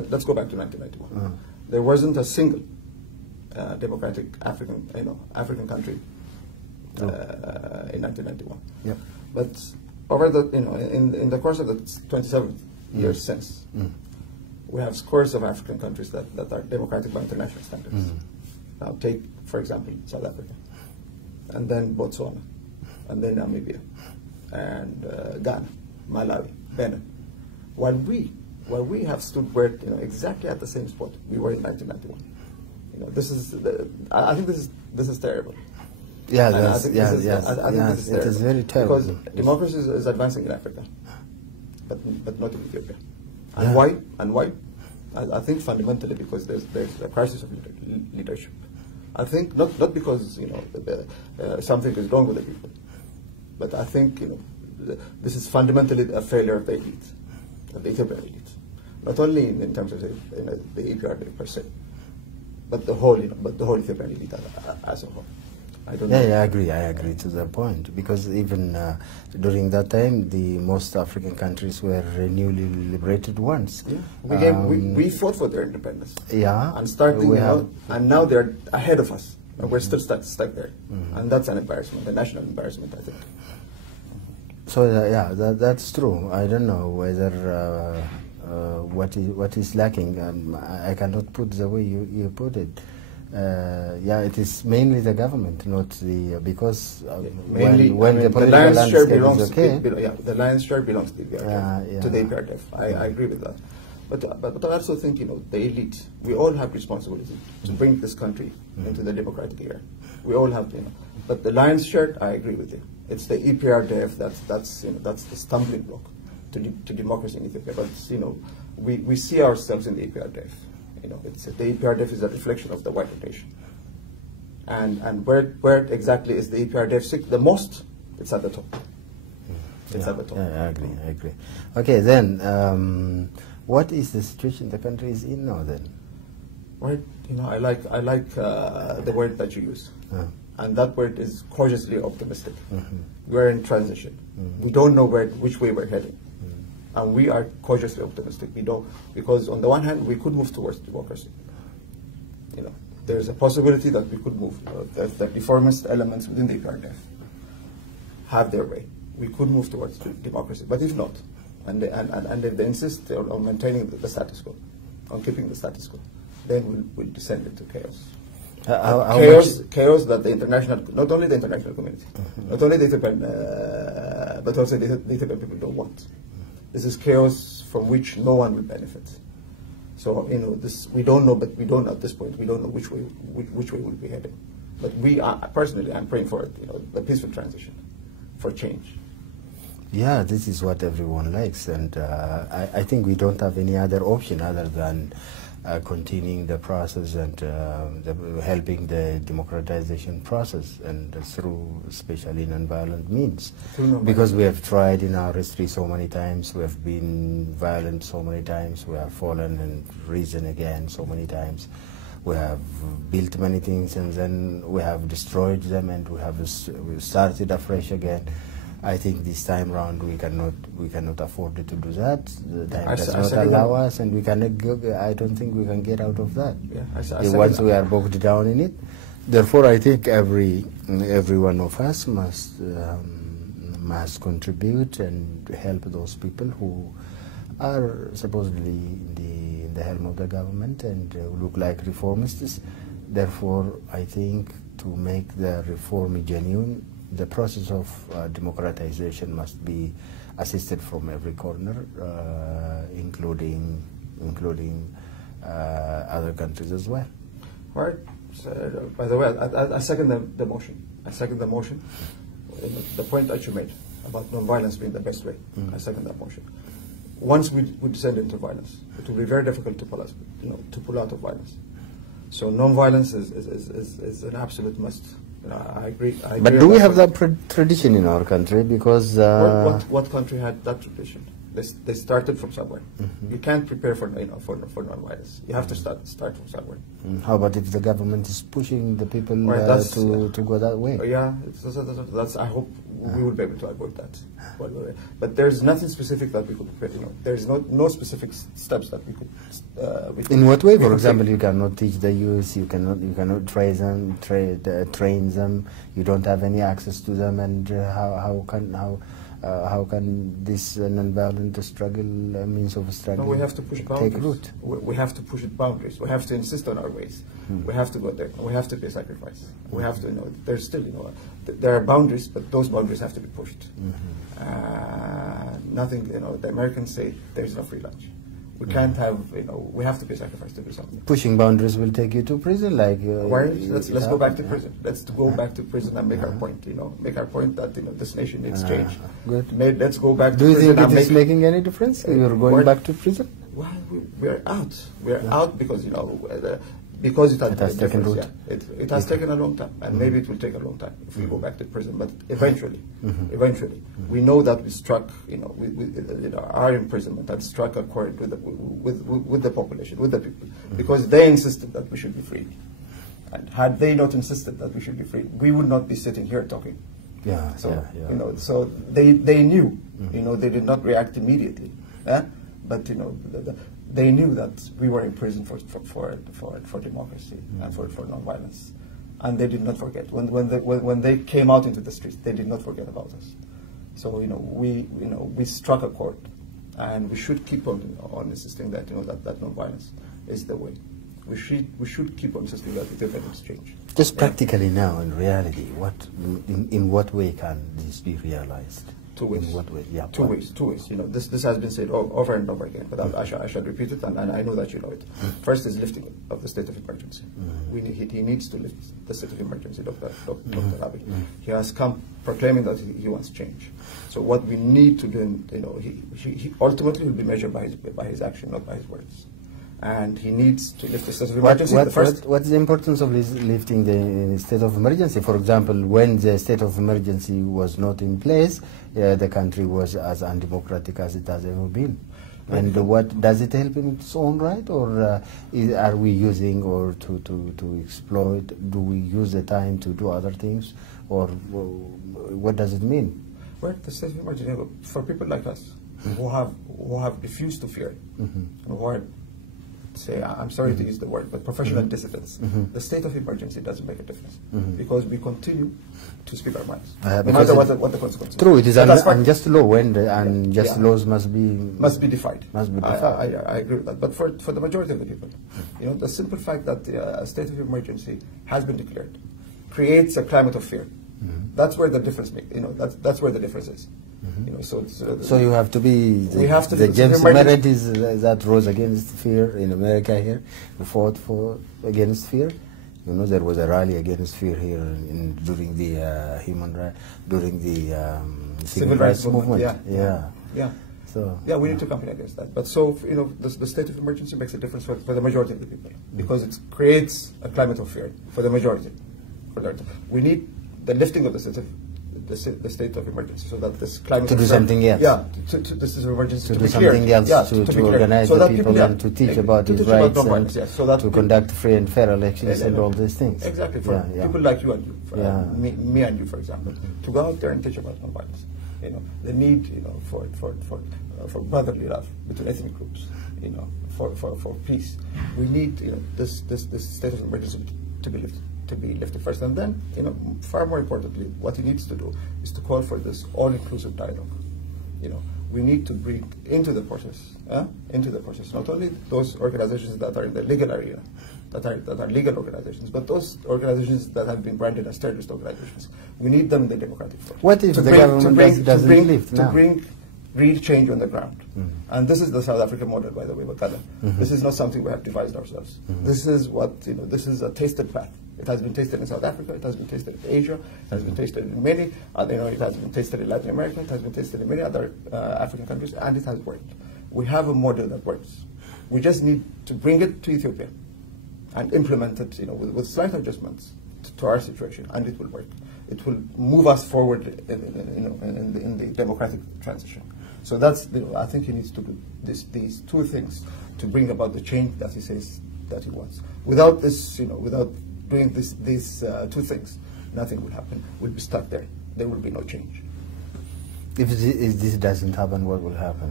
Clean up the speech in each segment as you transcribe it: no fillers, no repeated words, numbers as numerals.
let's go back to 1991. There wasn't a single democratic African country in 1991. Yep. But over the in the course of the 27 years since, we have scores of African countries that are democratic by international standards. Now take, for example, South Africa, and then Botswana, and then Namibia, and Ghana, Malawi, Benin. While we have stood where exactly at the same spot we were in 1991. This is I think this is terrible. Yeah, I think this is it is very terrible. Because democracy is advancing in Africa, but not in Ethiopia. And why? And why? I think fundamentally because there's a crisis of leadership. I think not because something is wrong with the people, but I think this is fundamentally a failure of the elite, of the Ethiopian elite, not only in terms of the EPRD per se, but the whole Ethiopian elite as a whole. I don't know. I agree to that point, because even during that time, the most African countries were newly liberated ones. Yeah, we fought for their independence. Yeah, and starting and now they're ahead of us, and we're still stuck there, and that's an embarrassment, a national embarrassment, I think. So that's true. I don't know whether what is lacking. I cannot put the way you put it. It is mainly the government, not the because mainly when the political lion's share belongs is okay, the lion's share belongs to the EPRDF. I agree with that, but I also think the elite, we all have responsibility to bring this country into the democratic era. We all have but the lion's share, I agree with you. It's the EPRDF that's the stumbling block to democracy in Ethiopia. But we see ourselves in the EPRDF. The EPRDF is a reflection of the wider nation. And where exactly is the EPRDF sick the most? It's at the top. It's at the top. I agree. Okay, then what is the situation the country is in now then? Right, I like the word that you use. And that word is cautiously optimistic. We're in transition. We don't know which way we're heading. And we are cautiously optimistic. We don't, because on the one hand, we could move towards democracy. There's a possibility that we could move. If the reformist elements within the EPRDF have their way, we could move towards democracy. But if not, and if they insist on maintaining the status quo, on keeping the status quo, then we'll descend into chaos. Chaos that the international, not only the international community, not only the Ethiopian, but also the Ethiopian people don't want. This is chaos from which no one will benefit. So this we don't know, but we don't at this point. We don't know which way we'll be heading. But personally, I'm praying for a peaceful transition, for change. Yeah, this is what everyone likes, and I think we don't have any other option other than continuing the process and helping the democratization process, and through especially non-violent means. Because we have tried in our history so many times, we have been violent so many times, we have fallen and risen again so many times. We have built many things and then we have destroyed them, and we started afresh again. I think this time round we cannot afford to do that. The time does not allow us, and we cannot go, I don't think we can get out of that. Once we are bogged down in it. Therefore, I think every one of us must contribute and help those people who are supposedly in the helm of the government and look like reformists. Therefore, I think to make the reform genuine, the process of democratization must be assisted from every corner, including other countries as well. Right. So, by the way, I second the motion. I second the motion. The point that you made about non-violence being the best way. I second that motion. Once we descend into violence, it will be very difficult to pull out of violence. So non-violence is an absolute must. I agree. But do we have that tradition in our country? Because what country had that tradition? They started from somewhere. You can't prepare for non-violence. You have to start from somewhere. How about if the government is pushing the people to go that way? Yeah, that's. I hope we will be able to avoid that. But there's nothing specific that we could, there's no specific steps that we could. In what way, for example, you cannot teach the youth, you cannot train them, you don't have any access to them, and how can this non-violent struggle, means of struggle, we have to push boundaries. Take root? We have to push it boundaries. We have to insist on our ways. We have to go there. We have to pay sacrifice. We have to, there's still, there are boundaries, but those boundaries have to be pushed. Nothing, the Americans say there's no free lunch. We can't have, we have to pay sacrifice to do something. Pushing boundaries will take you to prison, like... let's go back to prison. Let's go back to prison and make our point, make our point that, this nation needs change. Good. Let's go back to prison. Do you think it is making any difference? You're going back to prison? Well, we're out. We're out because, because it has taken root. Yeah. It has taken a long time, and maybe it will take a long time if we go back to prison. But eventually, we know that we struck, our imprisonment had struck a chord with the population, with the people, because they insisted that we should be free. And had they not insisted that we should be free, we would not be sitting here talking. So so they knew, they did not react immediately, but they knew that we were in prison for democracy and for non-violence, and they did not forget. When they came out into the streets, they did not forget about us. So we struck a chord, and we should keep on insisting that that non-violence is the way. We should keep on insisting that Ethiopia needs change. Just practically now, in reality, in what way can this be realized? Two ways. In what way? Yeah. Two ways. This has been said over and over again, but I shall repeat it, and I know that you know it. First is lifting of the state of emergency. He needs to lift the state of emergency, Dr. Abiy. He has come proclaiming that he wants change. So what we need to do, he ultimately will be measured by his action, not by his words. And he needs to lift the state of emergency. What's the importance of lifting the state of emergency? For example, when the state of emergency was not in place, the country was as undemocratic as it has ever been. And what does it help in its own right, or are we using or to exploit? Do we use the time to do other things, or what does it mean? Well, the state of emergency for people like us who have refused to fear, and who are, say, I'm sorry to use the word, but professional dissidents, the state of emergency doesn't make a difference, because we continue to speak our minds, no matter what the consequences. True, it is an unjust law, and unjust laws must be defied. I agree with that. But for the majority of the people, the simple fact that a state of emergency has been declared creates a climate of fear. That's where the difference that's where the difference is. So you have to be the James Meredith that rose against fear in America here, who fought against fear. There was a rally against fear here during the during the civil rights movement. We need to campaign against that. But the state of emergency makes a difference for the majority of the people, because it creates a climate of fear for the majority. We need the lifting of the state of emergency, so that this climate to do something else. This is emergency to do something else, to organize the people and to teach about his rights, and so that to conduct free and fair elections and all these things. Exactly, for people like you and you, me and you, for example, to go out there and teach about non-violence. The need, for brotherly love between ethnic groups, for peace. We need, this state of emergency to be lifted first, and then, far more importantly, what he needs to do is to call for this all-inclusive dialogue. We need to bring into the process not only those organizations that are in the legal area, that are legal organizations, but those organizations that have been branded as terrorist organizations. We need them in the democratic front. What if the government doesn't lift now? To bring real change on the ground. And this is the South African model, by the way, Bekele. This is not something we have devised ourselves. This is this is a tasted path. It has been tasted in South Africa, it has been tasted in Asia, it has been tasted in many, it has been tasted in Latin America, it has been tasted in many other African countries, and it has worked. We have a model that works. We just need to bring it to Ethiopia and implement it, with slight adjustments to our situation, and it will work. It will move us forward in the democratic transition. So that's, I think he needs to do these two things to bring about the change that he says that he wants. Without this, without doing these two things, nothing will happen. We'll be stuck there. There will be no change. If this doesn't happen, what will happen?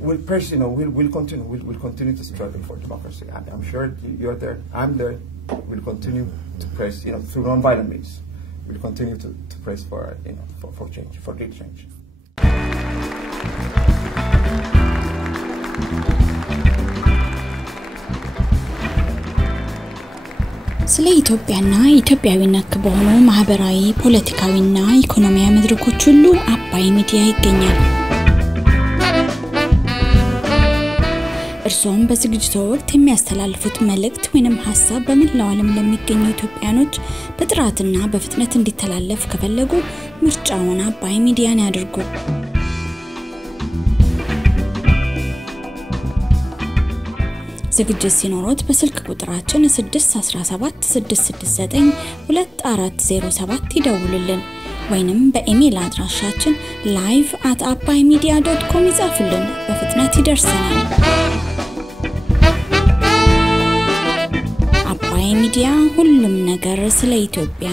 We'll press, we'll continue. We'll continue to struggle for democracy. I'm sure you're there. I'm there. We'll continue to press, through non-violent means. We'll continue to press for, for change, for real change. ስለ ኢትዮጵያና ኢትዮጵያዊነት በሆኑ ማህበራዊ ፖለቲካዊና ኢኮኖሚያዊ መድረኮች ሁሉ አባይ ሚዲያ ይገኛል። እርሶም በዝግጅቱ ወቅት የሚያስተላልፉት መልእክት ወይንም ሐሳብ በመላው ዓለም ለሚገኙ ኢትዮጵያኖች በጥራትና በፍጥነት እንዲተላለፍ ከፈለጉ ምርጫውን አባይ ሚዲያን ያድርጉ። ዝግጅት ሲኖሮት በስልክ ቁጥራችን 617 669 2407 ይደውሉልን ወይንም በኢሜል አድራሻችን live@abaymedia.com ይጻፉልን በፍጥነት ይደርሰናል። አባይ ሚዲያ ሁሉም ነገር ስለ ኢትዮጵያ